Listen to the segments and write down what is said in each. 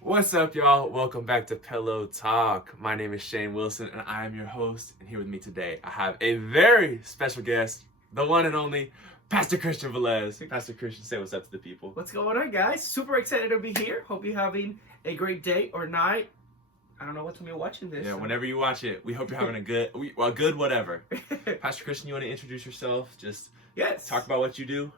What's up, y'all? Welcome back to Pillow Talk. My name is Shane Wilson, and I am your host. And here with me today, I have a very special guest, the one and only Pastor Christian Velez. Pastor Christian, say what's up to the people. What's going on, guys? Super excited to be here. Hope you're having a great day or night. I don't know what time you're watching this. Yeah, whenever you watch it, we hope you're having a good whatever. Pastor Christian, you want to introduce yourself? Just talk about what you do.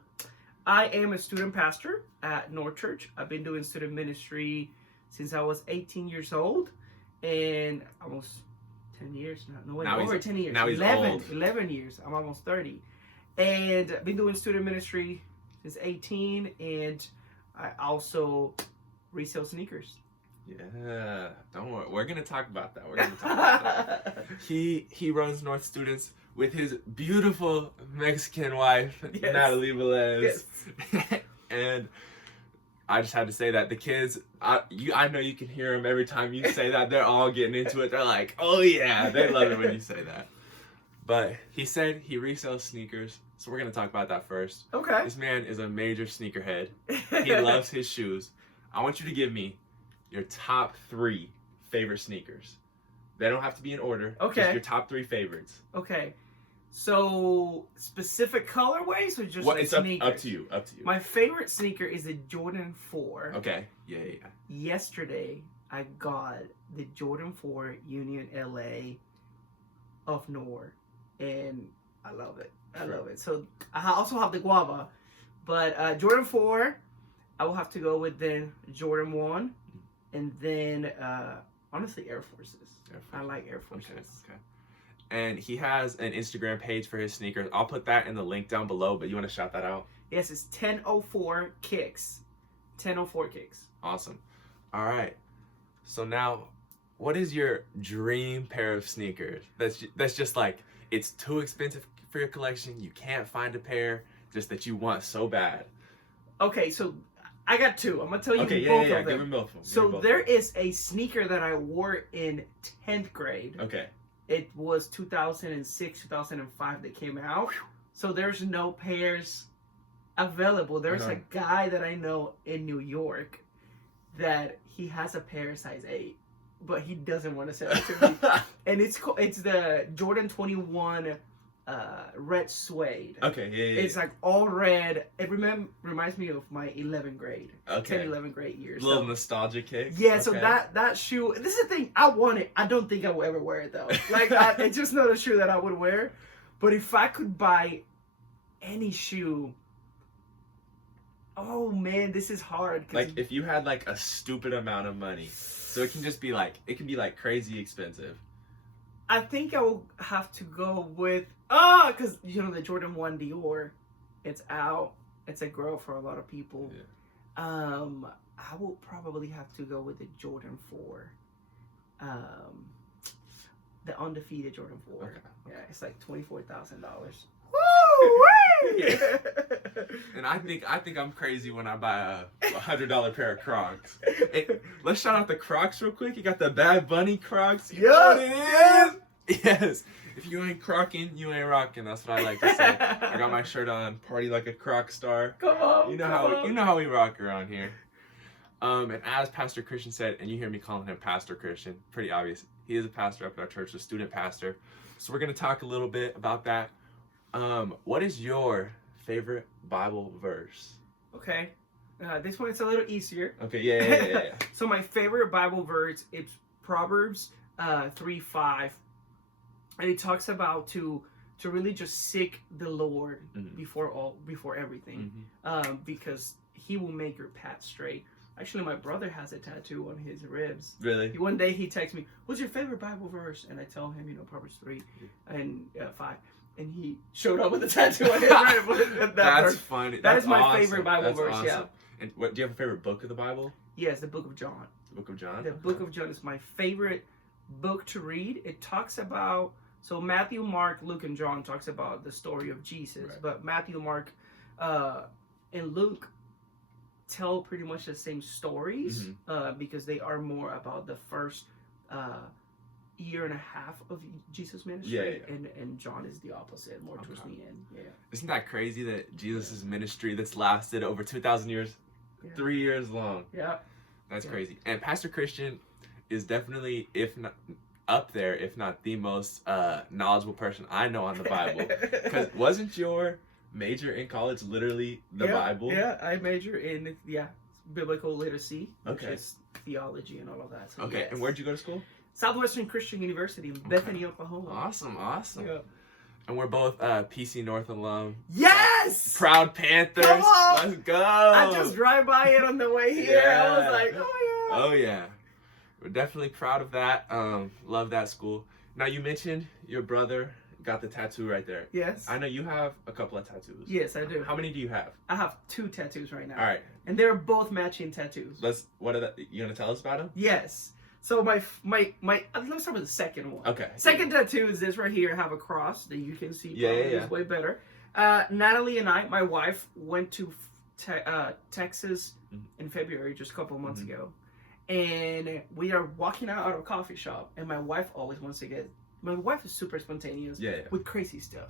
I am a student pastor at North Church. I've been doing student ministry since I was 18 years old, and almost 10 years now. No, over 10 years. Now he's 11 years. I'm almost 30. And I've been doing student ministry since 18, and I also resell sneakers. Yeah, don't worry. We're gonna talk about that. He runs North Students with his beautiful Mexican wife, yes. Natalie Velez. Yes. And I just had to say that the kids, I know you can hear them every time you say that. They're all getting into it. They're like, oh yeah, they love it when you say that. But he said he resells sneakers, so we're gonna talk about that first. Okay. This man is a major sneakerhead. He loves his shoes. I want you to give me your top 3 favorite sneakers. They don't have to be in order. Okay. Just your top 3 favorites. Okay. So, specific colorways or just it's sneakers? Up to you. My favorite sneaker is a Jordan 4. Okay. Yeah. Yesterday, I got the Jordan 4 Union LA of Noor, and I love it. I love it. So, I also have the Guava, but Jordan 4, I will have to go with then Jordan 1, and then, honestly, Air Forces. I like Air Forces. Okay. And he has an Instagram page for his sneakers. I'll put that in the link down below, but you want to shout that out? Yes, it's 1004 Kicks. 1004 Kicks. Awesome. All right. So now, what is your dream pair of sneakers? That's just like, it's too expensive for your collection. You can't find a pair, just that you want so bad. Okay, so I got 2. I'm going to tell you both of them. Give me both of them. So there is a sneaker that I wore in 10th grade. Okay. It was 2006, 2005 that came out. So there's no pairs available. There's a guy that I know in New York that he has a pair size 8, but he doesn't want to sell it to me. And it's the Jordan 21 red suede. Okay, yeah. It's like all red. It reminds me of my 11th grade. Okay. 10, 11th grade years. A little nostalgia kick. Yeah, okay. So that shoe, this is the thing, I want it. I don't think I will ever wear it though. Like, it's just not a shoe that I would wear. But if I could buy any shoe, oh man, this is hard. Like, if you had like a stupid amount of money, so it can just be like, it can be like crazy expensive. I think I will have to go with, because, you know, the Jordan 1 Dior, it's out. It's a grow for a lot of people. Yeah. I will probably have to go with the Jordan 4. The undefeated Jordan 4. Okay. Yeah, it's like $24,000. Woo! Yeah. And I think I'm crazy when I buy a $100 pair of Crocs. Let's shout out the Crocs real quick. You got the Bad Bunny Crocs. You know what it is? Yes. If you ain't crocking, you ain't rocking. That's what I like to say. I got my shirt on, party like a Croc star. Come on. You know how we rock around here. And as Pastor Christian said, and you hear me calling him Pastor Christian, pretty obvious. He is a pastor up at our church, a student pastor. So we're going to talk a little bit about that. What is your favorite Bible verse? Okay. This one is a little easier. Okay, yeah. So my favorite Bible verse is Proverbs 3:5. And it talks about to really just seek the Lord before everything. Mm-hmm. Because he will make your path straight. Actually, my brother has a tattoo on his ribs. Really? One day he texts me, "What's your favorite Bible verse?" And I tell him, Proverbs 3 and 5. And he showed up with a tattoo on his rib. That's funny. That is my awesome. favorite Bible verse, awesome. Yeah. And what, do you have a favorite book of the Bible? Yes, the Book of John. The Book of John? The Book of John is my favorite book to read. It talks about, so Matthew, Mark, Luke, and John talks about the story of Jesus. Right. But Matthew, Mark, and Luke tell pretty much the same stories, because they are more about the first year and a half of Jesus' ministry, and John is the opposite, more towards the end. Yeah. Isn't that crazy that Jesus' ministry that's lasted over 2,000 years, 3 years long? Yeah. That's crazy. And Pastor Christian is definitely, if not up there, if not the most knowledgeable person I know on the Bible. Because wasn't your major in college literally the Bible? Yeah, I major in biblical literacy, which is theology and all of that. So okay, and where'd you go to school? Southwestern Christian University in Bethany, Oklahoma. Awesome. Yeah. And we're both PC North alum. Yes! Proud Panthers. Come on! Let's go! I just drive by it on the way here. I was like, oh yeah. We're definitely proud of that. Love that school. Now, you mentioned your brother got the tattoo right there. Yes. I know you have a couple of tattoos. Yes, I do. How many do you have? I have 2 tattoos right now. All right. And they're both matching tattoos. You gonna tell us about them? Yes. So my let's start with the second one. Okay. Second tattoo is this right here. I have a cross that you can see. It's way better. Natalie and I, my wife, went to Texas in February, just a couple of months ago. And we are walking out of a coffee shop, and my wife always wants to get. My wife is super spontaneous with crazy stuff.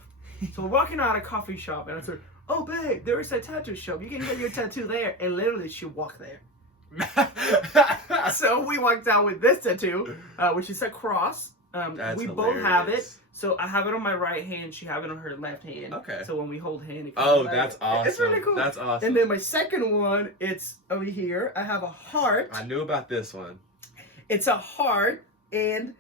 So we're walking out of a coffee shop, and I said, "Oh, babe, there is a tattoo shop. You can get your tattoo there." And literally, she walked there. So we walked out with this tattoo, which is a cross. We both have it. So I have it on my right hand. She have it on her left hand. Okay. So when we hold hand, that's awesome. It's really cool. That's awesome. And then my second one, it's over here. I have a heart. I knew about this one. It's a heart and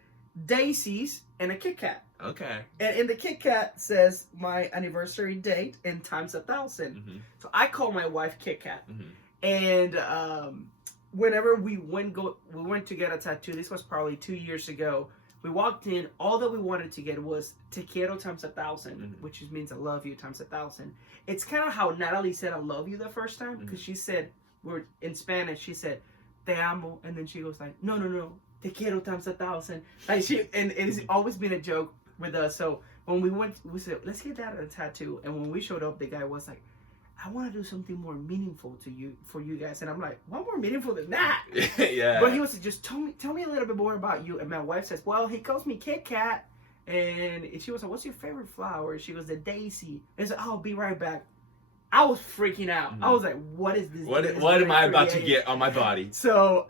daisies and a Kit Kat. Okay. And in the Kit Kat says my anniversary date and times 1,000. So I call my wife Kit Kat. And whenever we went to get a tattoo, this was probably 2 years ago. We walked in, all that we wanted to get was te quiero times 1,000, which means I love you times 1,000. It's kind of how Natalie said I love you the first time, because she said, we're in Spanish, she said, te amo, and then she goes like, no, te quiero times 1,000. Like and it's always been a joke with us. So when we went, we said, let's get that a tattoo. And when we showed up, the guy was like, I want to do something more meaningful for you guys. And I'm like, what more meaningful than that? Yeah. But he was like, just tell me a little bit more about you. And my wife says, well, he calls me Kit Kat. And she was like, what's your favorite flower? She goes, the daisy. And I said, I'll be right back. I was freaking out. I was like, what is this? What am I about to get on my body? So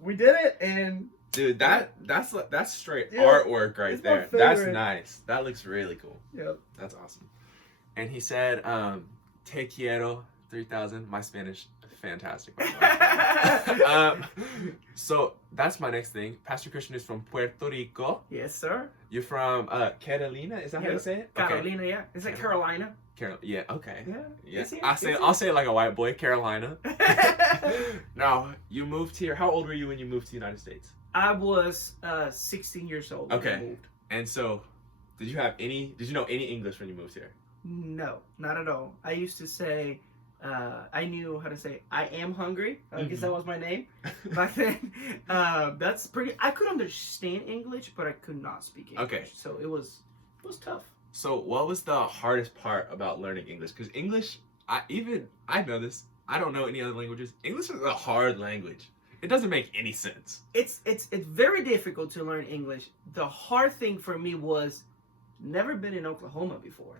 we did it, and dude, that's straight artwork right there. That's nice. That looks really cool. Yep. That's awesome. And he said, te quiero 3,000. My Spanish, fantastic. So that's my next thing. Pastor Christian is from Puerto Rico. Yes, sir. You're from Carolina. Is that how you say it? Carolina, yeah. It's like Carolina. Yeah. Okay. Yeah. I'll say it like a white boy. Carolina. Now, you moved here. How old were you when you moved to the United States? I was 16 years old when I moved. And so, did you know any English when you moved here? No, not at all. I used to say, I knew how to say, I am hungry. I guess that was my name back then. That's pretty, I could understand English, but I could not speak English. Okay. So it was tough. So what was the hardest part about learning English? Because English, I know this, I don't know any other languages. English is a hard language. It doesn't make any sense. It's very difficult to learn English. The hard thing for me was never been in Oklahoma before.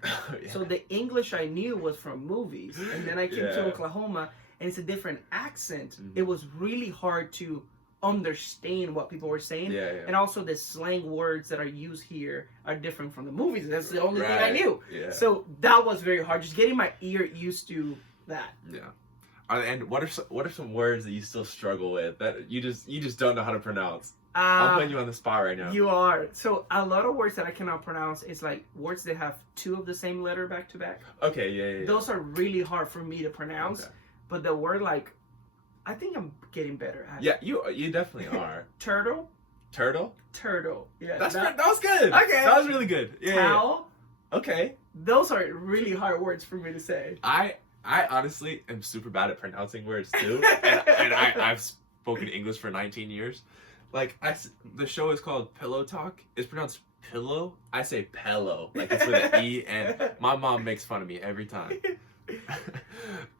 So the English I knew was from movies. And then I came to Oklahoma, and it's a different accent. It was really hard to understand what people were saying. And also the slang words that are used here are different from the movies. That's the only thing I knew. So that was very hard. Just getting my ear used to that. And what are some words that you still struggle with that you just don't know how to pronounce? I'm putting you on the spot right now. You are. So a lot of words that I cannot pronounce is like words that have 2 of the same letter back to back. Okay, yeah. Those are really hard for me to pronounce. Okay. But the word like, I think I'm getting better at it. Yeah, you definitely are. Turtle. Yeah. That was good. Okay. That was really good. Yeah. Towel. Okay. Those are really hard words for me to say. I honestly am super bad at pronouncing words too, and I've spoken English for 19 years. Like the show is called Pillow Talk. It's pronounced pillow. I say pillow, like it's with an E, and my mom makes fun of me every time.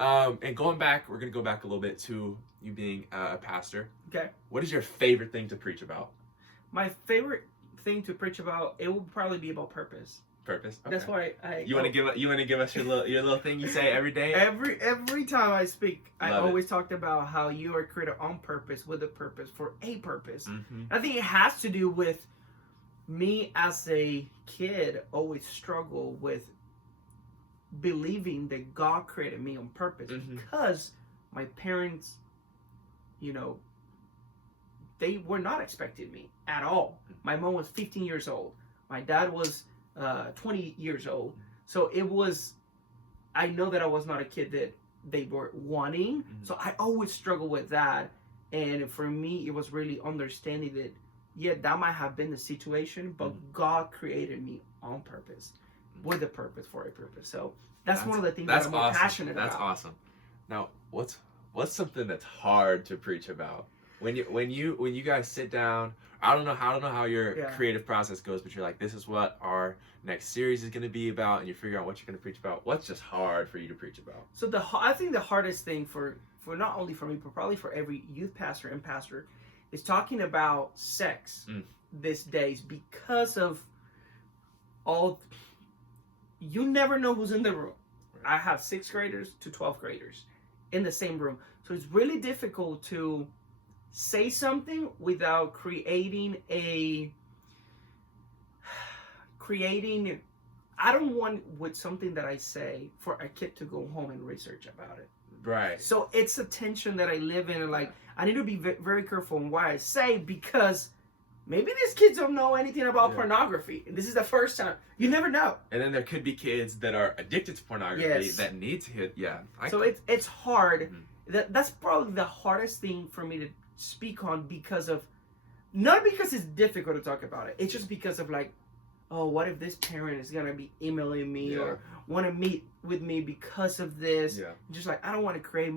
And we're gonna go back a little bit to you being a pastor. Okay. What is your favorite thing to preach about? My favorite thing to preach about, it will probably be about purpose. Purpose. Okay. That's why You want to give us your little thing you say every day? Every time I speak, I Love always talked about how you are created on purpose, with a purpose, for a purpose. Mm-hmm. I think it has to do with me as a kid always struggle with believing that God created me on purpose, because my parents, you know, they were not expecting me at all. My mom was 15 years old. My dad was 20 years old. So it was, I know that I was not a kid that they were wanting. So I always struggle with that. And for me, it was really understanding that, yeah, that might have been the situation, but God created me on purpose, with a purpose, for a purpose. So that's one of the things that I'm more passionate about. That's awesome. Now, what's something that's hard to preach about? When you guys sit down, I don't know how your creative process goes, but you're like, this is what our next series is going to be about, and you figure out what you're going to preach about. What's just hard for you to preach about? So I think the hardest thing for not only for me, but probably for every youth pastor and pastor, is talking about sex these days, because of all. You never know who's in the room. I have 6th graders to 12th graders in the same room, so it's really difficult to say something without creating. I don't want with something that I say for a kid to go home and research about it. Right. So it's a tension that I live in, and like I need to be very careful in what I say, because maybe these kids don't know anything about pornography, and this is the first time. You never know. And then there could be kids that are addicted to pornography that need to hit. Yeah. So it's hard. That's probably the hardest thing for me to speak on, because of, not because it's difficult to talk about it. It's just because of like, oh, what if this parent is gonna be emailing me or want to meet with me because of this? Yeah. Just like, I don't want to create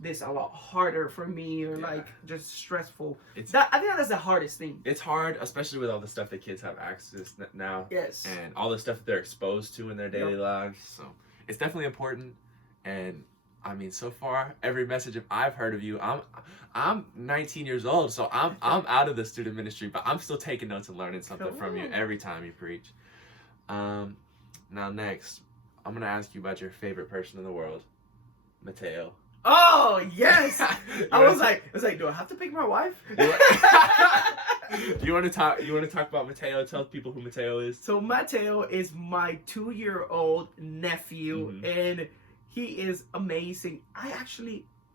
this a lot harder for me, or like just stressful. I think that's the hardest thing. It's hard, especially with all the stuff that kids have access now. Yes. And all the stuff that they're exposed to in their daily lives. So it's definitely important. And I mean, so far, every message I've heard of you, I'm 19 years old, so I'm out of the student ministry, but I'm still taking notes and learning something from you every time you preach. Now next, I'm gonna ask you about your favorite person in the world, Mateo. Oh yes! I was like, do I have to pick my wife? You want to talk about Mateo? Tell people who Mateo is. So Mateo is my 2-year-old nephew, and he is amazing.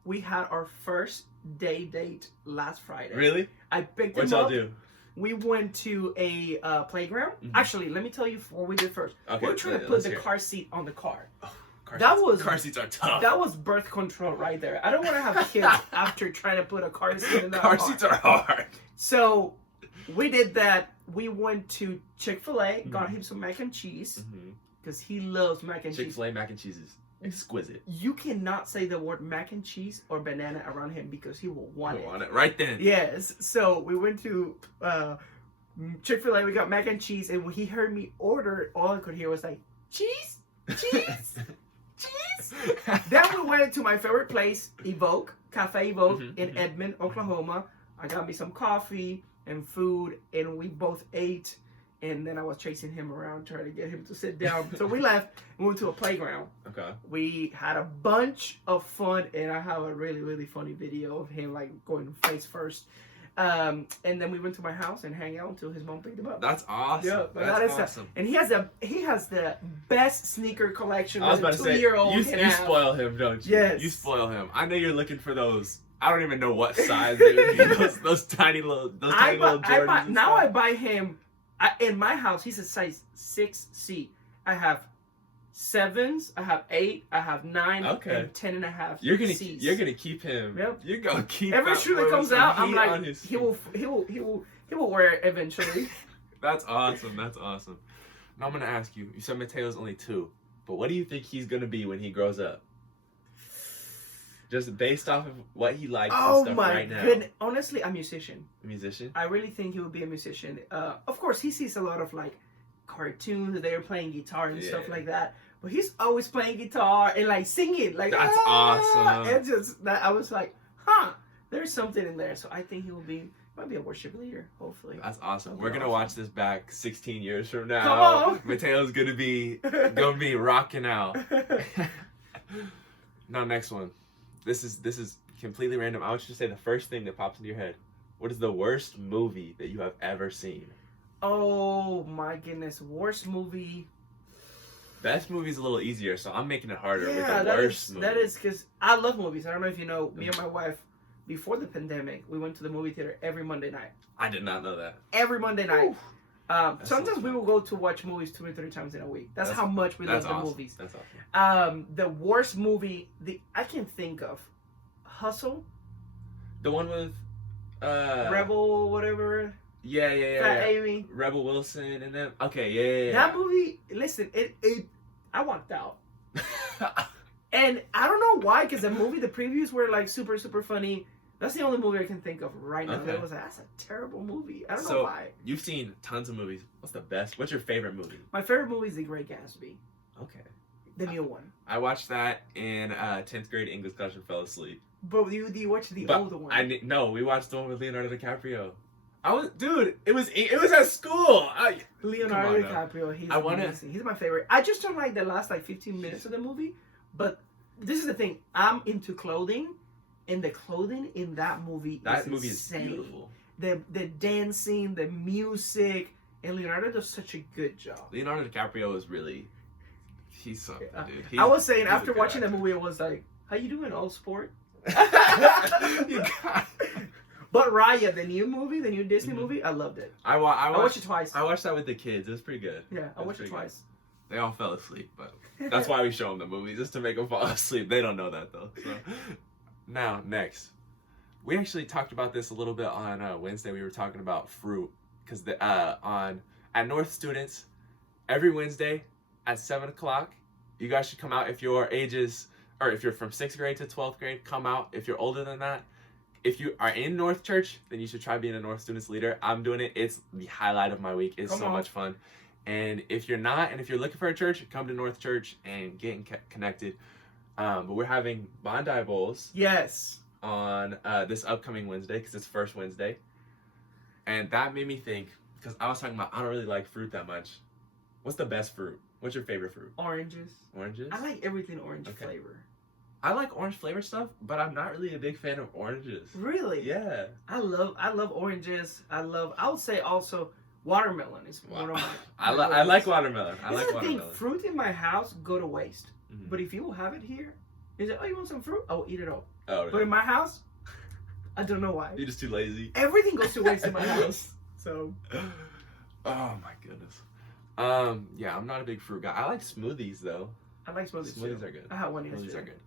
We had our first date last Friday. Really? I picked him up. What'd y'all do? We went to a playground. Actually, let me tell you what we did first. Okay, we were trying to put the car seat on the car. Oh, car seats are tough. That was birth control right there. I don't want to have kids after trying to put a car seat in the car. Car seats are hard. So we did that. We went to Chick-fil-A, got him some mac and cheese, because he loves mac and cheese. Chick-fil-A mac and cheese is exquisite. You cannot say the word mac and cheese or banana around him, because he will want it. Right then. Yes. So we went to Chick-fil-A. We got mac and cheese, and when he heard me order, all I could hear was like, cheese, cheese, cheese. Then we went to my favorite place, Cafe Evoke in Edmond, Oklahoma. I got me some coffee and food, and we both ate. And then I was chasing him around, trying to get him to sit down. So we left and went to a playground. Okay. We had a bunch of fun, and I have a really, really funny video of him like going face first. And then we went to my house and hang out until his mom picked him up. That's awesome. Yeah, that's awesome. And he has the best sneaker collection. I was about to say, you spoil him, don't you? Yes. You spoil him. I know you're looking for those. I don't even know what size they would be. Those tiny little Jordans. Now I buy him. In my house, he's a size 6C. I have 7s, I have 8, I have 9, and 10 and a half. You're gonna keep him. Yep. You're gonna keep. Every shoe that comes out, I'm like, he will wear it eventually. That's awesome. That's awesome. Now I'm gonna ask you. You said Mateo's only 2, but what do you think he's gonna be when he grows up? Just based off of what he likes and stuff right now. Oh my goodness. Honestly, a musician. A musician? I really think he would be a musician. Of course, he sees a lot of like cartoons. They're playing guitar and stuff like that. But he's always playing guitar and like singing. Like, that's awesome. And just that, I was like, huh. There's something in there, so I think he might be a worship leader. Hopefully. That's awesome. That'll We're be gonna watch this back 16 years from now. Come on. Mateo's gonna be rocking out. Now, next one. This is completely random. I want you to say the first thing that pops into your head. What is the worst movie that you have ever seen? Oh my goodness, worst movie. Best movie's a little easier, so I'm making it harder with Yeah, the worst movie. that is because I love movies. I don't know if you know, me and my wife, before the pandemic, we went to the movie theater every Monday night. I did not know that. Every Monday night. Sometimes so we will go to watch movies 2 or 3 times in a week. That's how much we love the awesome. movies. That's awesome. The worst movie I can think of, Hustle. The one with Rebel, whatever. Yeah. Fat Amy. Rebel Wilson and them. Okay, yeah. That movie, listen, I walked out. And I don't know why, because the previews were like super, super funny. That's the only movie I can think of right now. Okay. That was like, that's a terrible movie. I don't know So, why. you've seen tons of movies. What's the best? What's your favorite movie? My favorite movie is The Great Gatsby. Okay. The new one. I watched that in 10th grade English class and fell asleep. But do you watch the older one? No, we watched the one with Leonardo DiCaprio. It was at school. Leonardo DiCaprio, he's amazing. He's my favorite. I just don't like the last 15 minutes of the movie, but this is the thing. I'm into clothing, and the clothing in that movie is beautiful. The dancing, the music, and Leonardo does such a good job. Leonardo DiCaprio is really, he's something, dude. I was saying, after watching the movie, I was like, how you doing, old sport? But Raya, the new Disney movie, I loved it. I watched it twice. I watched that with the kids. It was pretty good. Yeah, I watched it twice. They all fell asleep, but that's why we show them the movie, just to make them fall asleep. They don't know that, though. So. Now, next. We actually talked about this a little bit on Wednesday. We were talking about fruit. Because at North Students, every Wednesday at 7 o'clock, you guys should come out if your ages, or if you're from 6th grade to 12th grade, come out. If you're older than that, if you are in North Church, then you should try being a North Students leader. I'm doing it. It's the highlight of my week. It's so much fun. And if you're not, and if you're looking for a church, come to North Church and get connected. But we're having Bondi Bowls. Yes. On this upcoming Wednesday, because it's first Wednesday. And that made me think, because I was talking about, I don't really like fruit that much. What's the best fruit? What's your favorite fruit? Oranges. Oranges? I like everything orange flavor. I like orange flavor stuff, but I'm not really a big fan of oranges. Really? Yeah. I love oranges. I would say also watermelon is one of my I like watermelon. Fruit in my house go to waste. Mm-hmm. But if you have it here, is it, oh, you want some fruit? Oh, eat it all. Oh, really? But in my house, I don't know why. You're just too lazy. Everything goes to waste in my house. So. Oh my goodness. Yeah, I'm not a big fruit guy. I like smoothies though. I like smoothies too. Smoothies are good. I had one yesterday. Smoothies are good.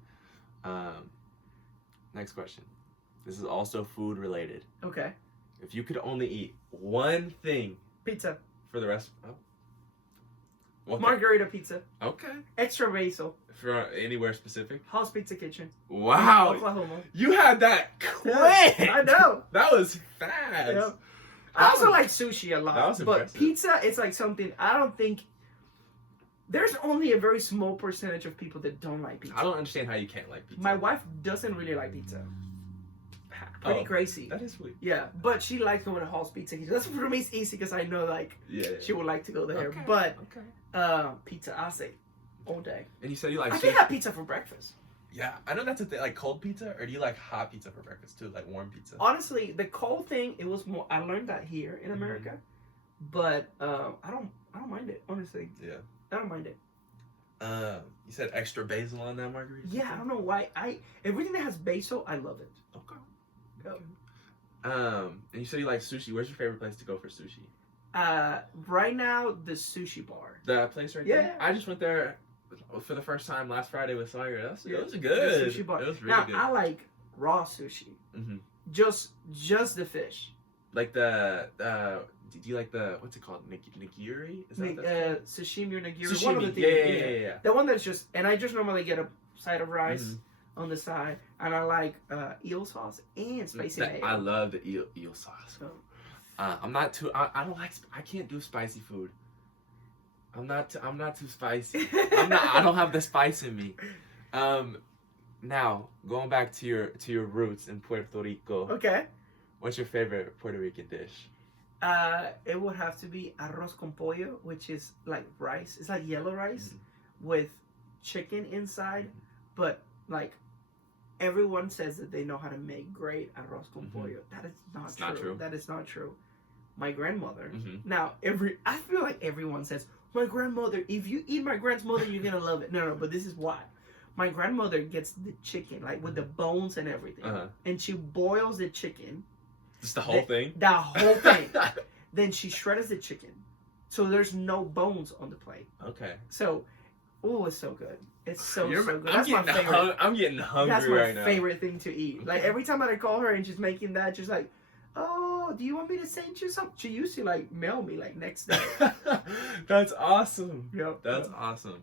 Next question. This is also food related. Okay. If you could only eat one thing. Pizza. For the rest. Oh. Margarita pizza. Okay. Extra basil. For anywhere specific? House Pizza Kitchen. Wow. Oklahoma. You had that quick. I know. That was fast. Yeah. I also like sushi a lot. That was impressive. But pizza, it's like something, I don't think, there's only a very small percentage of people that don't like pizza. I don't understand how you can't like pizza. My wife doesn't really like pizza. Pretty crazy. That is sweet. Yeah, but she likes going to Hall's Pizza Kitchen. That's for me, it's easy because I know she would like to go there. Okay. But pizza, I'll say all day. And you said you like I can have pizza for breakfast. Yeah, I know that's a thing. Like cold pizza, or do you like hot pizza for breakfast too? Like warm pizza? Honestly, the cold thing, it was more. I learned that here in America, but I don't mind it. Honestly, yeah, I don't mind it. You said extra basil on that margarita? Yeah, I don't know why. Everything that has basil, I love it. Okay. Yep. And you said you like sushi. Where's your favorite place to go for sushi? Right now, the sushi bar. The place right there? I just went there for the first time last Friday with Sawyer. It was good. The sushi bar. It was really good. I like raw sushi. Mm-hmm. Just the fish. Like do you like the, what's it called? Nigiri? Is that sashimi or nigiri? Sashimi. One of the things. Yeah. The one that's just, and I just normally get a side of rice on the side, and I like eel sauce and spicy mayo. I love the eel sauce. I'm not too. I don't like. I can't do spicy food. I'm not too spicy. I don't have the spice in me. Now, going back to your roots in Puerto Rico. Okay. What's your favorite Puerto Rican dish? It would have to be arroz con pollo, which is like rice. It's like yellow rice with chicken inside, but like everyone says that they know how to make great arroz con pollo. That is not true. That is not true. My grandmother. Now, I feel like everyone says, my grandmother, if you eat my grandmother, you're gonna love it. No, but this is why. My grandmother gets the chicken, like with the bones and everything, and she boils the chicken. Just the whole thing? The whole thing. Then she shreds the chicken, so there's no bones on the plate. Okay. So, it's so good. It's so good. That's my favorite. I'm getting hungry right now. That's my favorite thing to eat. Like every time I call her and she's making that, she's like, "Oh, do you want me to send you something?" She used to like mail me like next day. That's awesome. Yep. That's awesome.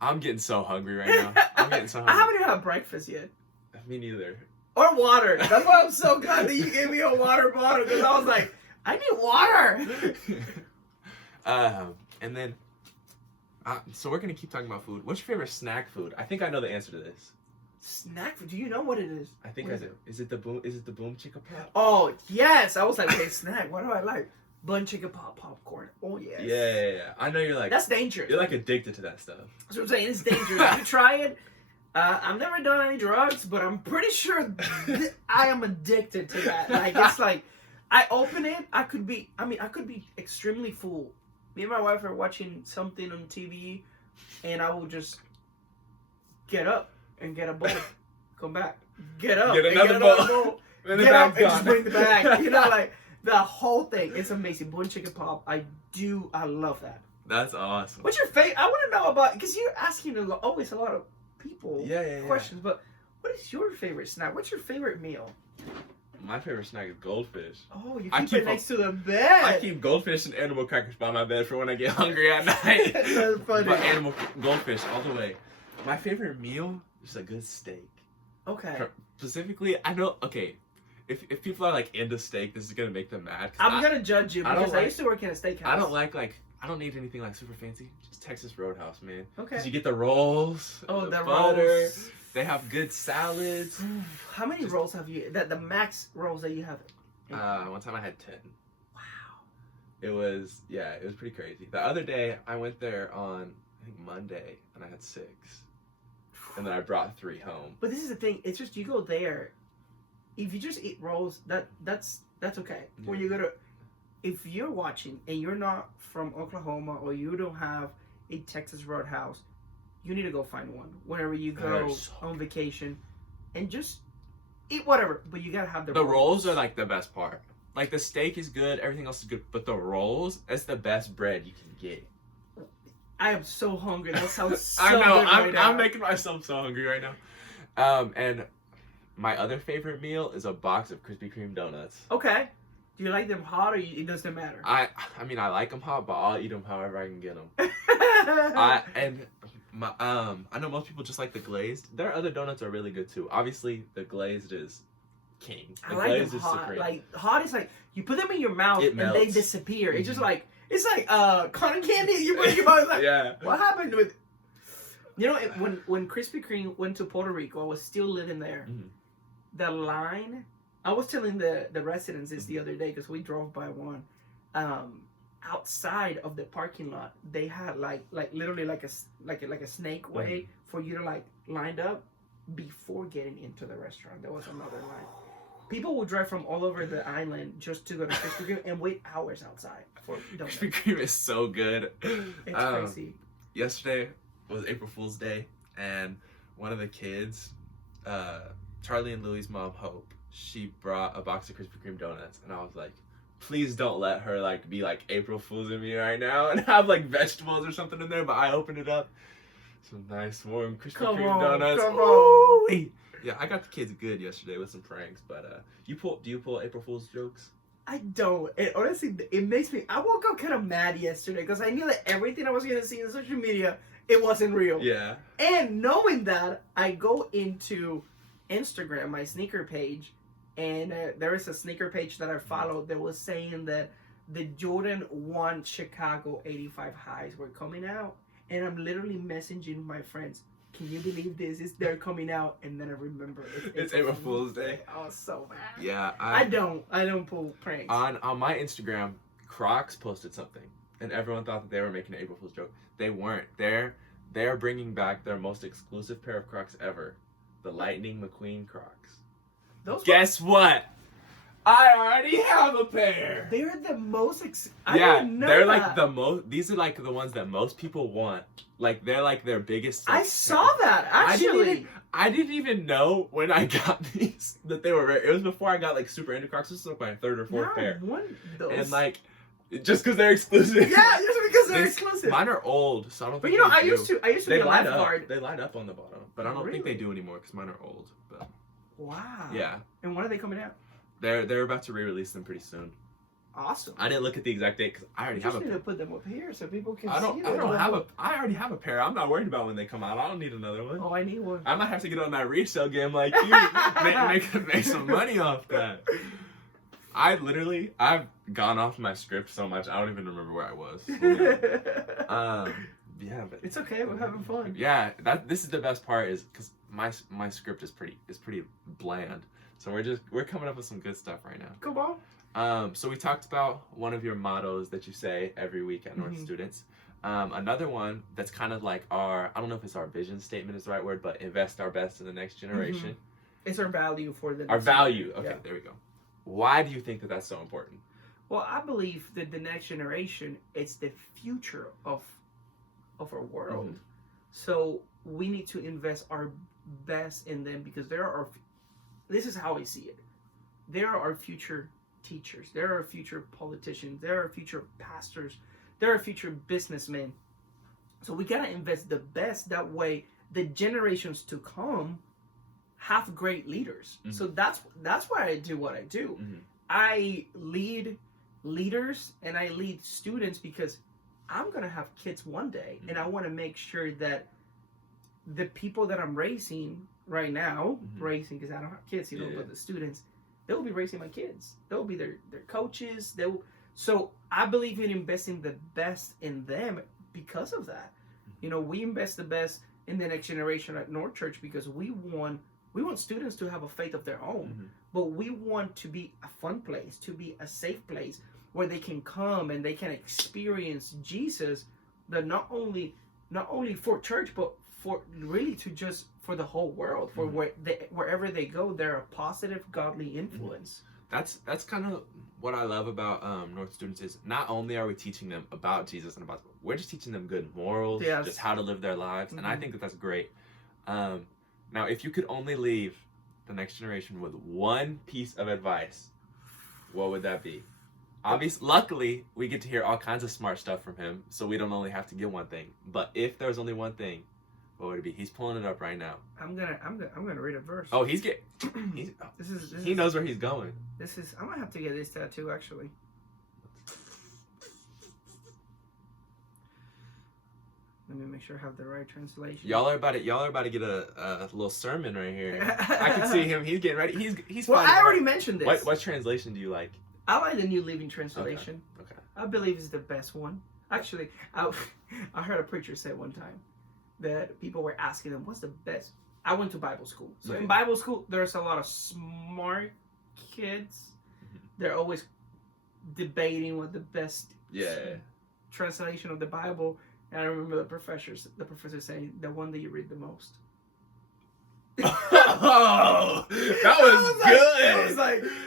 I'm getting so hungry right now. I'm getting so hungry. I haven't even had breakfast yet. Me neither. Or water. That's why I'm so glad that you gave me a water bottle, because I was like, I need water. And then, so we're gonna keep talking about food. What's your favorite snack food? I think I know the answer to this. Snack food? Do you know what it is? I think I do. Is it the boom chicka pop? Oh yes, I was like, wait, snack. What do I like? Bun chicka pop popcorn. Oh yes. Yeah. I know you're like. That's dangerous. You're like addicted to that stuff. That's what I'm saying. It's dangerous. You try it. I've never done any drugs, but I'm pretty sure I am addicted to that. Like it's like, I open it. I could be extremely full. Me and my wife are watching something on TV, and I will just get up and get a bowl, come back, get up, get another bowl, get up and just bring the bag. You know, like the whole thing. It's amazing. Bun chicken pop. I love that. That's awesome. What's your favorite? I want to know about, because you're asking always a lot of people questions, but what is your favorite snack? What's your favorite meal? My favorite snack is goldfish. Oh, you keep it next to the bed. I keep goldfish and animal crackers by my bed for when I get hungry at night. That's funny. But goldfish all the way. My favorite meal is a good steak. Okay. Specifically, I know. Okay, if people are like into steak, this is gonna make them mad. I'm gonna judge you because I used to work in a steakhouse. I don't need anything like super fancy. Just Texas Roadhouse, man. Okay. Because you get the rolls. Oh, the butter. Rolls. They have good salads. How many rolls have you? The max rolls that you have? One time I had 10. Wow. It was pretty crazy. The other day I went there on I think Monday and I had 6, and then I brought 3 home. But this is the thing. It's just you go there. If you just eat rolls, that's okay. Yeah. When you go to, if you're watching and you're not from Oklahoma or you don't have a Texas Roadhouse, you need to go find one whenever you go on vacation, and just eat whatever. But you gotta have the rolls are like the best part. Like the steak is good, everything else is good, but the rolls, that's the best bread you can get. I am so hungry. That sounds so I know. Good right now. I'm making myself so hungry right now. And my other favorite meal is a box of Krispy Kreme donuts. Okay. Do you like them hot, or it doesn't matter? I mean, I like them hot, but I'll eat them however I can get them. I know most people just like the glazed. Their other donuts are really good too. Obviously, the glazed is king. The I like glazed them hot. Supreme. Like hot is like you put them in your mouth and they disappear. Mm-hmm. It's just like cotton candy. You put in your mouth. It's like, what happened with? You know, when Krispy Kreme went to Puerto Rico, I was still living there. Mm-hmm. The line. I was telling the residents this the other day because we drove by one. Outside of the parking lot, they had like literally like a snake way for you to like lined up before getting into the restaurant. There was another line. People would drive from all over the island just to go to Krispy Kreme and wait hours outside for donuts. Krispy Kreme is so good. It's crazy. Yesterday was April Fool's Day, and one of the kids, Charlie and Louie's mom, Hope, she brought a box of Krispy Kreme donuts, and I was like, please don't let her like be like April Fool's in me right now and have like vegetables or something in there. But I opened it up, some nice warm Krispy Kreme donuts. Come on. Yeah, I got the kids good yesterday with some pranks. But do you pull April Fool's jokes? I don't. Honestly, it makes me. I woke up kind of mad yesterday because I knew that everything I was gonna see on social media, it wasn't real. Yeah. And knowing that, I go into Instagram, my sneaker page. And there is a sneaker page that I followed that was saying that the Jordan 1 Chicago 85 highs were coming out. and I'm literally messaging my friends. Can you believe this? They're coming out, and then I remember it's April Fool's Day. I was so mad. Yeah, I don't pull pranks. On my Instagram, Crocs posted something, and everyone thought that they were making an April Fool's joke. They weren't. They're bringing back their most exclusive pair of Crocs ever, the Lightning McQueen Crocs. Guess what? I already have a pair. They're the most. They're like the most. These are like the ones that most people want. Like they're like their biggest. I saw that actually. I didn't even know when I got these that they were rare. It was before I got like super into Crocs. This is like my third or fourth pair. And like, just because they're exclusive. Yeah, just because they're exclusive. Mine are old, so I don't. But think I used to be a lifeguard. They light up on the bottom, but I don't think they do anymore because mine are old. But wow. Yeah. And when are they coming out? They're about to re-release them pretty soon. Awesome. I didn't look at the exact date because I already have a pair. You just need to put them up here so people can see I already have a pair. I'm not worried about when they come out. I don't need another one. Oh, I need one. I might have to get on that resale game like you. make some money off that. I've gone off my script so much I don't even remember where I was. Yeah, but it's okay. We're having fun. Yeah, this is the best part is because my script is pretty bland. So we're coming up with some good stuff right now. Come on. So we talked about one of your mottos that you say every week at North Students. Another one that's kind of like I don't know if it's our vision statement is the right word, but invest our best in the next generation. It's our value for the our value. Generation. Okay, there we go. Why do you think that that's so important? Well, I believe that the next generation is the future of our world. So we need to invest our best in them because this is how I see it. They are our future teachers. They're our future politicians. They're our future pastors. They're our future businessmen. So we gotta invest the best. That way, the generations to come have great leaders. So that's why I do what I do. I lead leaders and I lead students because I'm gonna have kids one day, and I want to make sure that the people that I'm raising right now, because I don't have kids, but the students, they'll be raising my kids. They'll be their coaches. So I believe in investing the best in them because of that. We invest the best in the next generation at North Church because we want students to have a faith of their own, but we want to be a fun place, to be a safe place where they can come and they can experience Jesus, that not only for church, but for really for the whole world, for wherever they go, they're a positive, godly influence. That's kind of what I love about North Students is not only are we teaching them about Jesus and we're just teaching them good morals, just how to live their lives, and I think that that's great. Now, if you could only leave the next generation with one piece of advice, what would that be? Obviously, luckily, we get to hear all kinds of smart stuff from him, so we don't only have to get one thing. But if there's only one thing, what would it be? He's pulling it up right now. I'm gonna read a verse. Oh, he knows where he's going. I might have to get this tattoo actually. Let me make sure I have the right translation. Y'all are about to get a little sermon right here. I can see him. He's getting ready. He's. Well, I already mentioned this. What translation do you like? I like the New Living Translation. Okay. I believe it's the best one. Actually, I heard a preacher say one time that people were asking him, "What's the best?" I went to Bible school, so in Bible school, there's a lot of smart kids. They're always debating what the best translation of the Bible. And I remember the professor saying, "The one that you read the most." Oh, that was good.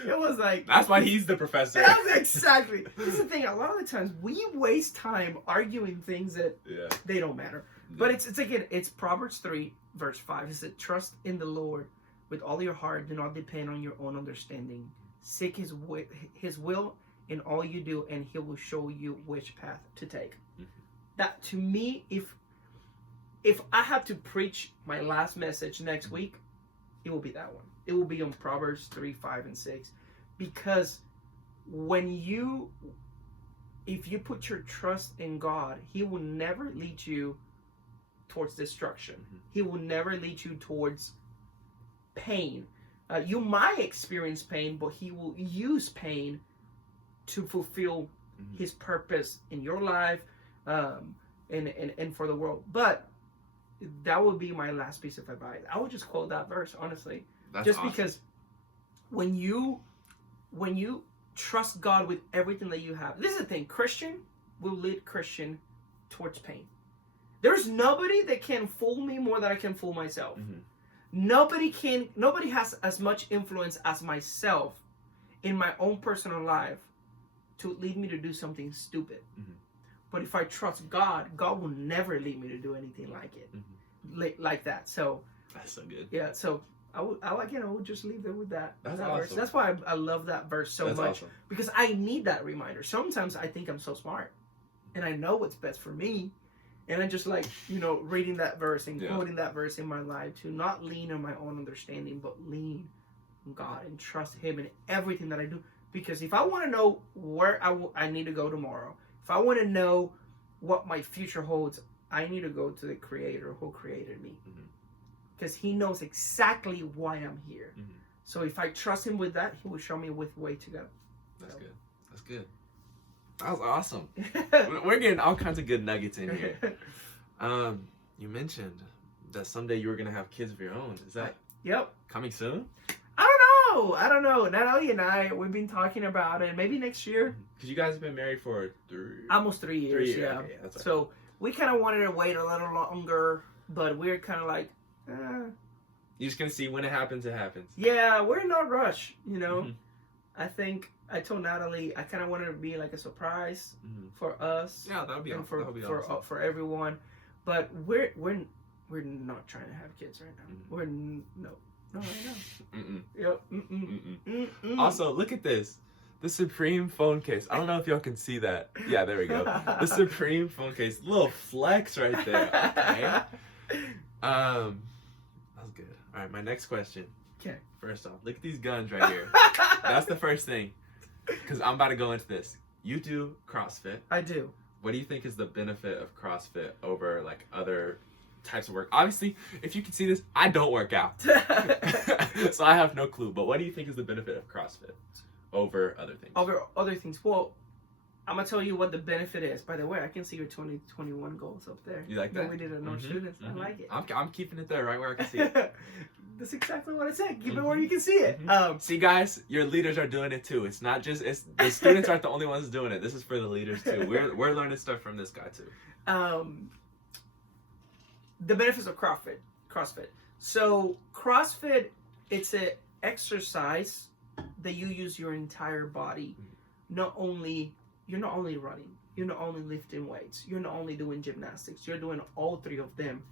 It was like. That's why he's the professor. Exactly. This is the thing. A lot of the times we waste time arguing things that they don't matter. But it's Proverbs 3 verse 5. It said, "Trust in the Lord with all your heart. Do not depend on your own understanding. Seek His will in all you do, and He will show you which path to take." That to me, if I have to preach my last message next week, it will be that one. It will be on Proverbs 3, 5, and 6. Because if you put your trust in God, He will never lead you towards destruction. He will never lead you towards pain. You might experience pain, but He will use pain to fulfill His purpose in your life. and for the world. But that would be my last piece of advice. I would just quote that verse, honestly. That's just awesome. Because when you trust God with everything that you have, this is the thing. Christian will lead Christian towards pain. There's nobody that can fool me more than I can fool myself. Nobody has as much influence as myself in my own personal life to lead me to do something stupid. But if I trust God, God will never lead me to do anything like it, like that. So that's so good. Yeah. So I would just leave it with that. That's that awesome. Verse. That's why I love that verse so much. Awesome. Because I need that reminder. Sometimes I think I'm so smart, and I know what's best for me, and I just like reading that verse and quoting that verse in my life to not lean on my own understanding, but lean on God and trust Him in everything that I do. Because if I want to know where I need to go tomorrow, if I want to know what my future holds, I need to go to the Creator who created me. Because He knows exactly why I'm here. So if I trust Him with that, He will show me which way to go. That's good. That's good. That was awesome. We're getting all kinds of good nuggets in here. You mentioned that someday you were going to have kids of your own. Is that coming soon? I don't know. Natalie and I, we've been talking about it. Maybe next year. Because you guys have been married for almost 3 years. 3 years. Yeah. Okay, that's right. So we kind of wanted to wait a little longer, but we're kind of like, you're just going to see when it happens, it happens. Yeah, we're in no rush, I think I told Natalie I kind of wanted to be like a surprise for us. Yeah, that would be awesome. For everyone. But we're not trying to have kids right now. We're no right now. Yep. Also, look at this. The Supreme phone case. I don't know if y'all can see that. Yeah, there we go. The Supreme phone case. Little flex right there. Okay. That was good. All right, my next question. Okay. First off, look at these guns right here. That's the first thing. Because I'm about to go into this. You do CrossFit. I do. What do you think is the benefit of CrossFit over like other types of work? Obviously, if you can see this, I don't work out. So I have no clue. But what do you think is the benefit of CrossFit over other things? Over other things. Well, I'm going to tell you what the benefit is. By the way, I can see your 2021 goals up there. You like that? We did it on students. I like it. I'm keeping it there right where I can see it. That's exactly what I said. Keep it where you can see it. See, guys, your leaders are doing it too. It's not just the students aren't the only ones doing it. This is for the leaders too. We're learning stuff from this guy too. The benefits of CrossFit. So CrossFit, it's an exercise that you use your entire body. You're not only running. You're not only lifting weights. You're not only doing gymnastics. You're doing all three of them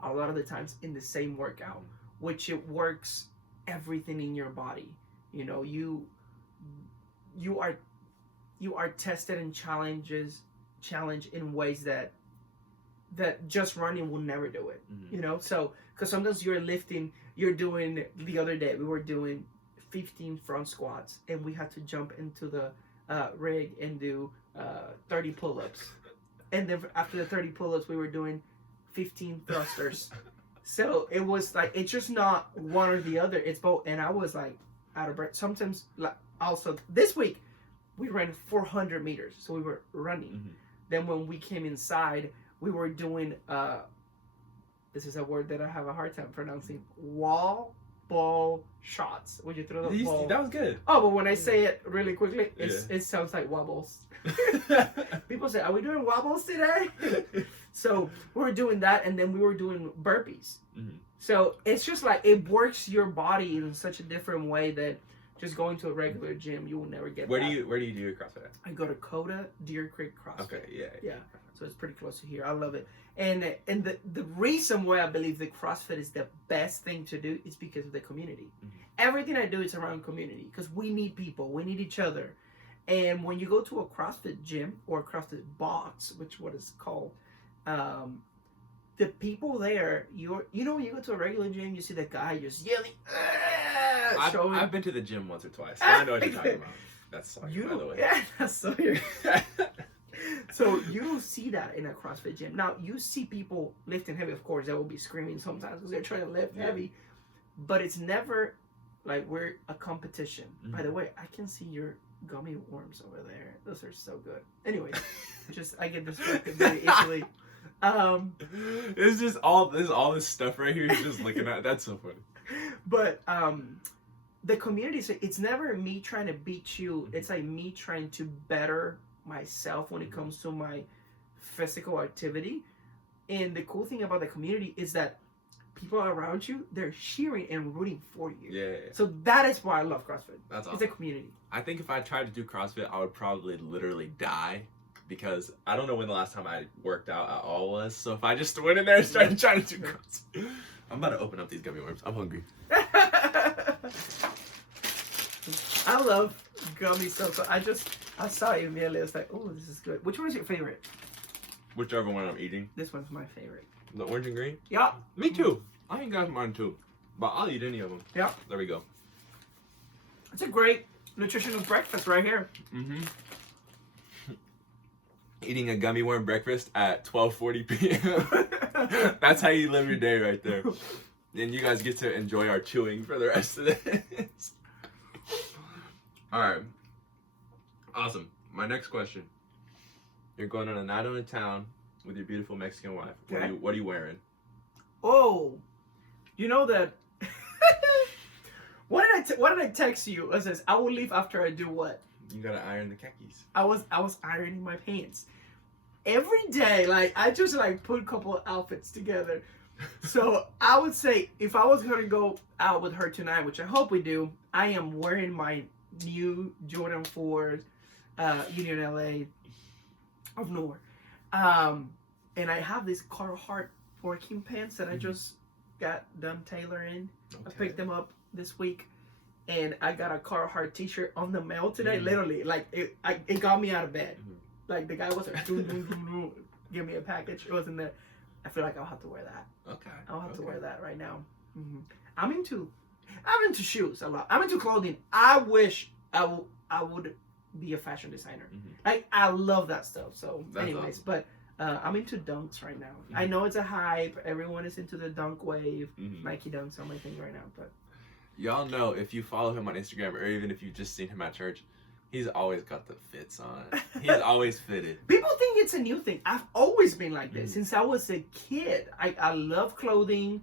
a lot of the times in the same workout, which it works everything in your body. You are tested and challenged in ways that just running will never do it. So because sometimes you're doing, the other day we were doing 15 front squats and we had to jump into the rig and do 30 pull-ups, and then after the 30 pull-ups we were doing 15 thrusters. So it was like, it's just not one or the other, it's both. And I was like out of breath sometimes. Like, also this week we ran 400 meters, so we were running. Then when we came inside, we were doing this is a word that I have a hard time pronouncing, wall ball shots. When you throw the ball. That was good. Oh, but when I say it really quickly, it sounds like wobbles. People say, are we doing wobbles today? So we were doing that, and then we were doing burpees. So it's just like, it works your body in such a different way that just going to a regular gym, you will never get Where that. do you do your CrossFit? I go to Coda Deer Creek CrossFit. Okay, yeah. So it's pretty close to here. I love it. And the reason why I believe that CrossFit is the best thing to do is because of the community. Everything I do is around community, because we need people, we need each other. And when you go to a CrossFit gym or a CrossFit box, which what it's called, the people there, when you go to a regular gym, you see that guy just yelling. I've been to the gym once or twice. So I know what you're talking about. That's sorry, by the way. Yeah, that's so weird. So you don't see that in a CrossFit gym. Now, you see people lifting heavy. Of course, they will be screaming sometimes because they're trying to lift heavy. But it's never like we're a competition. By the way, I can see your gummy worms over there. Those are so good. Anyways, I get distracted very easily. It's just all this stuff right here. He's just looking at. That's so funny. But the community, it's never me trying to beat you. It's like me trying to better myself when it comes to my physical activity. And the cool thing about the community is that people around you, they're cheering and rooting for you. Yeah. So that is why I love CrossFit. That's awesome. It's a community. I think if I tried to do CrossFit, I would probably literally die. Because I don't know when the last time I worked out at all was. So if I just went in there and started trying to do CrossFit. I'm about to open up these gummy worms. I'm hungry. I love gummy stuff. So I saw it immediately. I was like, oh, this is good. Which one is your favorite? Whichever one I'm eating. This one's my favorite. The orange and green? Yeah. Me too. I ain't got mine too. But I'll eat any of them. Yeah. There we go. It's a great nutritional breakfast right here. Mm-hmm. Eating a gummy worm breakfast at 12:40 p.m. That's how you live your day right there. And you guys get to enjoy our chewing for the rest of this. Alright. Awesome. My next question. You're going on a night out of town with your beautiful Mexican wife. Okay. What are you wearing? Oh. You know that... What did I text you? It says, I will leave after I do what? You gotta iron the khakis. I was ironing my pants. Every day, like, I just, like, put a couple of outfits together. So, I would say, if I was going to go out with her tonight, which I hope we do, I am wearing my new Jordan 4 Union LA of Noor. And I have these Carhartt working pants that I just got done tailoring. Okay. I picked them up this week. And I got a Carhartt t-shirt on the mail today. Literally, like, it got me out of bed. Like, the guy was like, give me a package. It wasn't there. I feel like I'll have to wear that. Okay. I'll have to wear that right now. I'm into shoes a lot. I'm into clothing. I wish I would be a fashion designer. Like, I love that stuff. So, that's anyways, awesome. But I'm into dunks right now. I know it's a hype. Everyone is into the dunk wave. Nike dunks are my thing right now. But y'all know, if you follow him on Instagram or even if you've just seen him at church, he's always got the fits on. He's always fitted. People think it's a new thing. I've always been like this since I was a kid. I love clothing,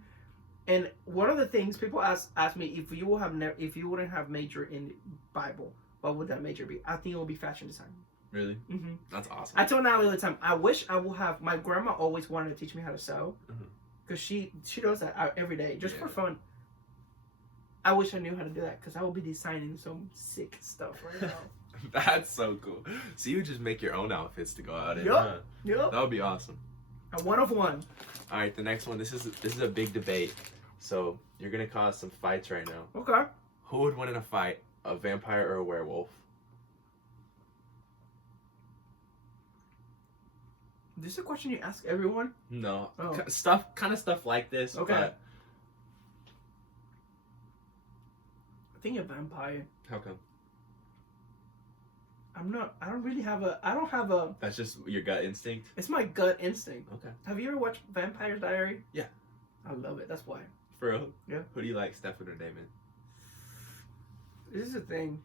and one of the things people ask me, if you wouldn't have major in Bible, what would that major be? I think it would be fashion design. Really? That's awesome. I tell Natalie all the time, I wish I would have. My grandma always wanted to teach me how to sew, because she does that every day just for fun. I wish I knew how to do that, because I will be designing some sick stuff right now. That's so cool. So you would just make your own outfits to go out in. Yep. That would be awesome. A one of one. All right, the next one. This is a big debate. So you're gonna cause some fights right now. Okay. Who would win in a fight, a vampire or a werewolf? This is a question you ask everyone? No. Oh. Stuff like this. Okay. But I think a vampire. How come? I don't have a... That's just your gut instinct? It's my gut instinct. Okay. Have you ever watched Vampire's Diary? Yeah. I love it. That's why. For real? Yeah. Who do you like, Stefan or Damon? This is the thing.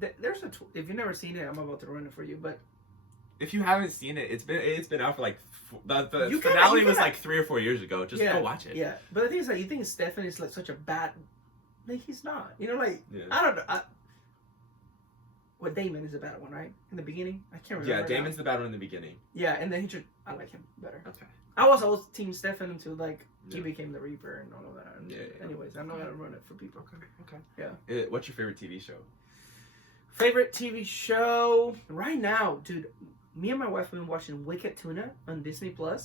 There's if you've never seen it, I'm about to ruin it for you, but... If you haven't seen it, it's been out for like... The finale was like 3 or 4 years ago. Just go watch it. Yeah. But the thing is, like, you think Stefan is like such a bad... Like, he's not. You know, like... Yeah. I don't know. Well, Damon is the bad one, right? In the beginning? I can't remember. Yeah, Damon's the bad one in the beginning. Yeah, and then I like him better. Okay. I was always Team Stefan until, like, he became the Reaper and all of that. And anyways, I'm not going to run it for people. Okay. Yeah. What's your favorite TV show? Favorite TV show? Right now, dude, me and my wife have been watching Wicked Tuna on Disney+. I don't even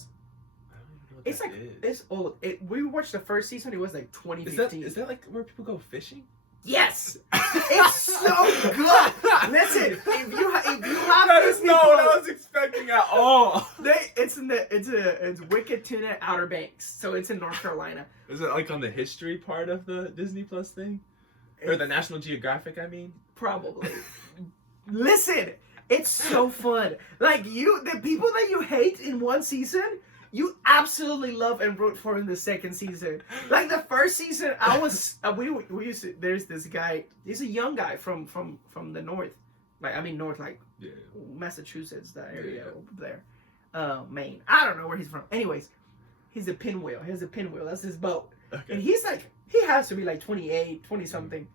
know what that is. It's old. We watched the first season. It was like 2015. Is that like where people go fishing? Yes, it's so good. Listen, if you have Disney not what I was expecting at all. It's Wicked Tuna Outer Banks, so it's in North Carolina. Is it like on the history part of the Disney Plus thing, or the National Geographic? I mean, probably. Listen, it's so fun. Like the people that you hate in one season, you absolutely love and root for in the second season. Like the first season, I was we used to, there's this guy. He's a young guy from the north, north, like Massachusetts, that area over there. Maine. I don't know where he's from. Anyways, he's a pinwheel. He has a pinwheel. That's his boat. Okay. And he's like, he has to be like 28, 20 something.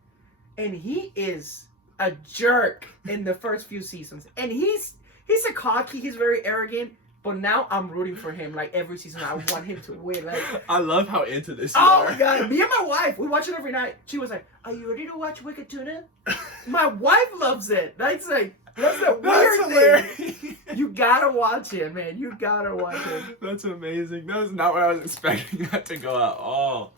And he is a jerk in the first few seasons. And he's a cocky, he's very arrogant. But now I'm rooting for him. Like every season, I want him to win. Like, I love how into this you are. Oh my god, me and my wife, we watch it every night. She was like, "Are you ready to watch Wicked Tuna?" My wife loves it. That's like, that's a weird thing. You gotta watch it, man. You gotta watch it. That's amazing. That's not what I was expecting that to go at all.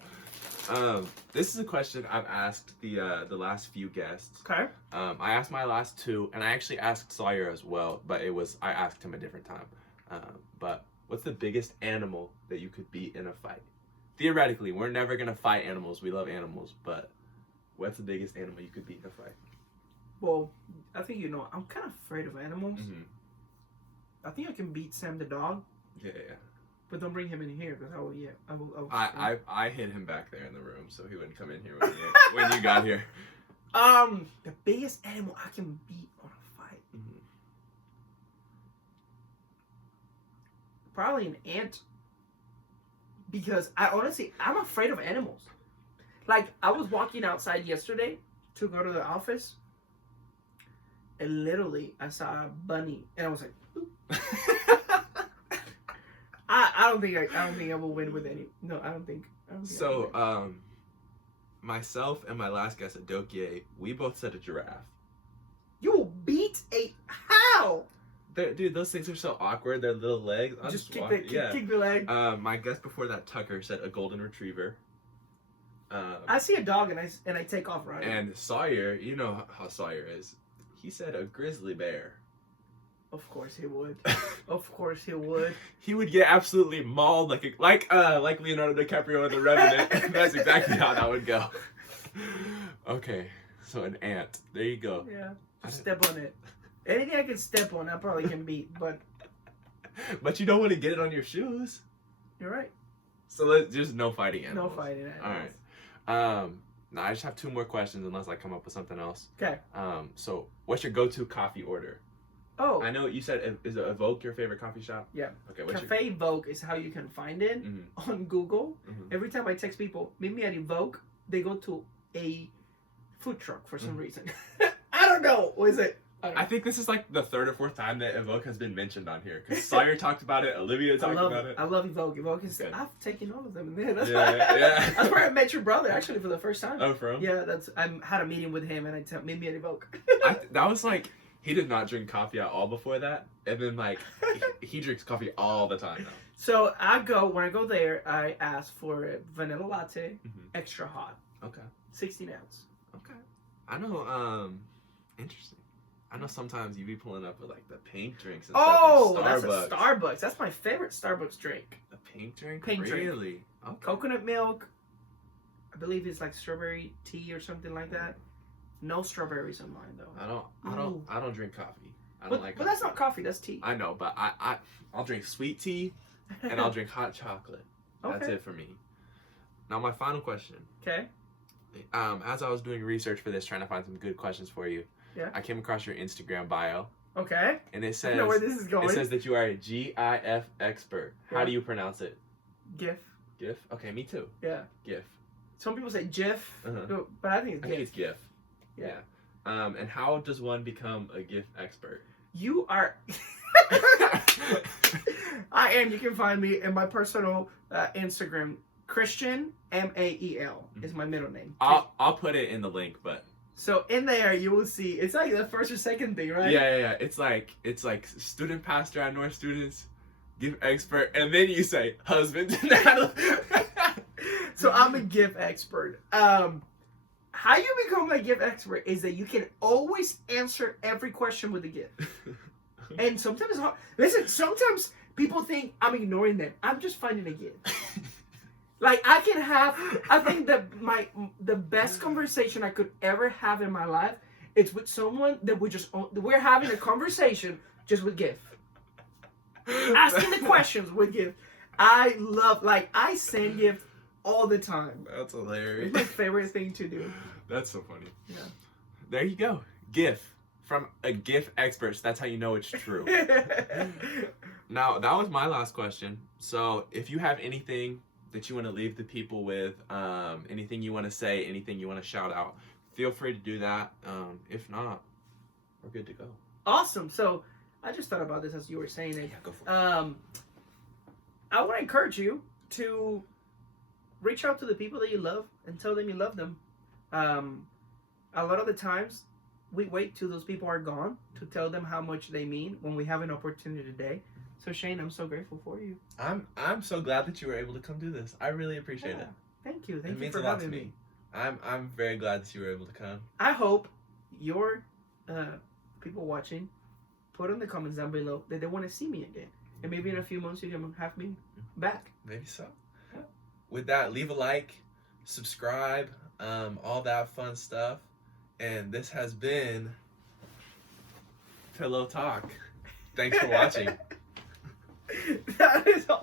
This is a question I've asked the last few guests. Okay. I asked my last two, and I actually asked Sawyer as well, but I asked him a different time. But what's the biggest animal that you could beat in a fight? Theoretically, we're never gonna fight animals. We love animals, but what's the biggest animal you could beat in a fight? Well, I think I'm kind of afraid of animals. Mm-hmm. I think I can beat Sam the dog. Yeah. But don't bring him in here because I will. I hid him back there in the room so he wouldn't come in here when you got here. The biggest animal I can beat on a fight. Mm-hmm. Probably an ant. Because I'm afraid of animals. Like, I was walking outside yesterday to go to the office, and literally I saw a bunny, and I was like, "Oop." I don't think I will win with any. No, I don't think. So, myself and my last guest at Dokie, we both said a giraffe. You will beat a how? Dude, those things are so awkward. Their little legs. Just kick the leg. My guest before that, Tucker, said a golden retriever. I see a dog and I take off running. And Sawyer, you know how Sawyer is. He said a grizzly bear. Of course he would. Of course he would. He would get absolutely mauled like Leonardo DiCaprio in The Revenant. That's exactly how that would go. Okay, so an ant. There you go. Yeah, just step on it. Anything I can step on, I probably can beat, but... But you don't want to get it on your shoes. You're right. So let's just no fighting animals. No fighting animals. All right. Now I just have two more questions unless I come up with something else. Okay. So what's your go-to coffee order? Oh. I know you said, is Evoke your favorite coffee shop? Yeah. Okay. Cafe Evoke is how you can find it on Google. Mm-hmm. Every time I text people, meet me at Evoke, they go to a food truck for some reason. I don't know. What is it? I think this is like the third or fourth time that Evoke has been mentioned on here. Because Sawyer talked about it, Olivia talked about it. I love Evoke. Evoke is... Okay. I've taken all of them in there. That's That's where I met your brother, actually, for the first time. Oh, for him? Yeah, I had a meeting with him, and I tell meet me at Evoke. That was like... He did not drink coffee at all before that. And then, like, he drinks coffee all the time now. So, when I go there, I ask for a vanilla latte, extra hot. Okay. 16 ounce. Okay. I know, interesting. I know sometimes you be pulling up with, like, the pink drinks and stuff from Starbucks. That's a Starbucks. That's my favorite Starbucks drink. The pink drink? Pink drink. Really? Okay. Coconut milk. I believe it's like strawberry tea or something like that. No strawberries in mine though. I don't drink coffee. I don't like coffee. But that's not coffee, that's tea. I know, but I'll drink sweet tea and I'll drink hot chocolate. Okay. That's it for me. Now my final question. Okay. As I was doing research for this, trying to find some good questions for you, I came across your Instagram bio. Okay. And it says, I know where this is going. It says that you are a GIF expert. Yeah. How do you pronounce it? GIF. GIF? Okay, me too. Yeah. GIF. Some people say GIF, but I think it's GIF. I think it's GIF. Yeah. And how does one become a GIF expert? You are... I am. You can find me in my personal Instagram. Christian, M-A-E-L is my middle name. I'll put it in the link, but... So in there, you will see... It's like the first or second thing, right? Yeah. It's like student pastor at North Students, GIF expert, and then you say husband. So I'm a GIF expert. How you become a GIF expert is that you can always answer every question with a GIF. And sometimes it's hard. Listen, sometimes people think I'm ignoring them. I'm just finding a GIF. Like I think that the best conversation I could ever have in my life is with someone that we're having a conversation just with GIF. Asking the questions with GIF. I send GIF all the time. That's hilarious. It's my favorite thing to do. That's so funny. Yeah. There you go. GIF. From a GIF expert. So that's how you know it's true. Now, that was my last question. So if you have anything that you want to leave the people with, anything you want to say, anything you want to shout out, feel free to do that. If not, we're good to go. Awesome. So I just thought about this as you were saying it. Yeah, go for it. I want to encourage you to reach out to the people that you love and tell them you love them. A lot of the times, we wait till those people are gone to tell them how much they mean when we have an opportunity today. So Shane, I'm so grateful for you. I'm so glad that you were able to come do this. I really appreciate it. Thank you. It Thank you means for a lot to having me. me. I'm very glad that you were able to come. I hope your people watching put in the comments down below that they want to see me again. And maybe in a few months you can have me back. Maybe so. Yeah. With that, leave a like, subscribe, all that fun stuff. And this has been Pillow Talk. Thanks for watching. That is